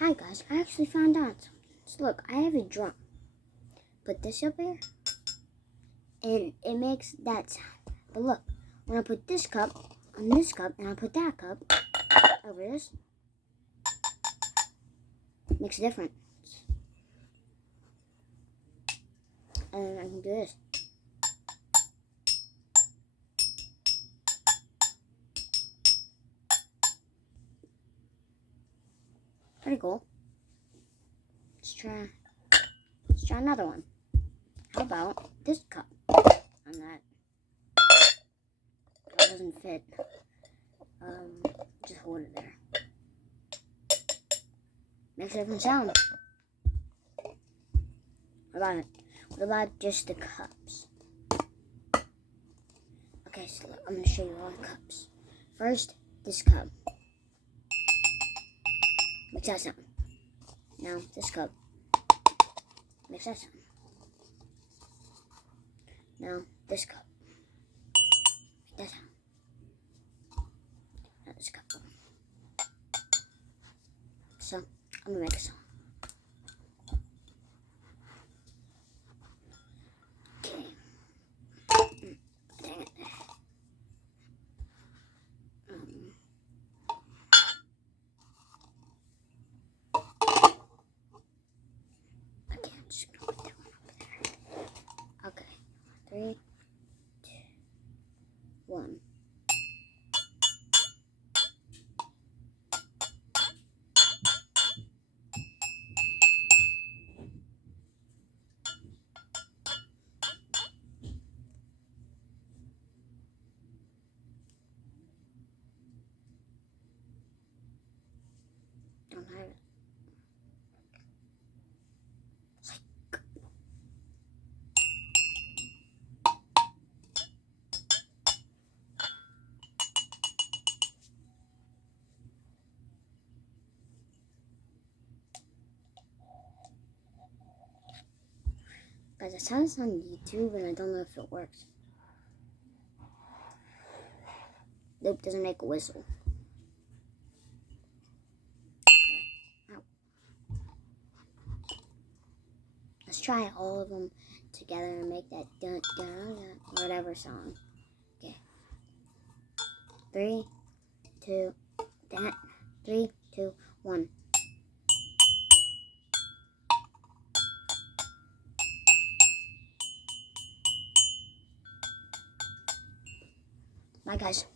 Hi guys, I actually found out something. So look, I have a drum. Put this up here, and it makes that sound. But look, when I put this cup on this cup, and I put that cup over this, it makes a difference. And I can do this. Pretty cool. Let's try another one. How about this cup on that? It doesn't fit. Just hold it there. Makes a different sound. What about just the cups? Okay, so look, I'm gonna show you all the cups. First, this cup. Makes that sound. Now, this cup. Makes that sound. Now, this cup. Make that sound. Now, this cup. So, I'm gonna make a song. Okay. Dang it. Okay, I'm just gonna put that one over there. Okay. 3, 2, 1. Don't have it. Guys, I saw this on YouTube and I don't know if it works. Nope, doesn't make a whistle. Okay. Ow. Let's try all of them together and make that dun dun dun whatever song. Okay. 3, 2, 3, 2, 1. Bye guys.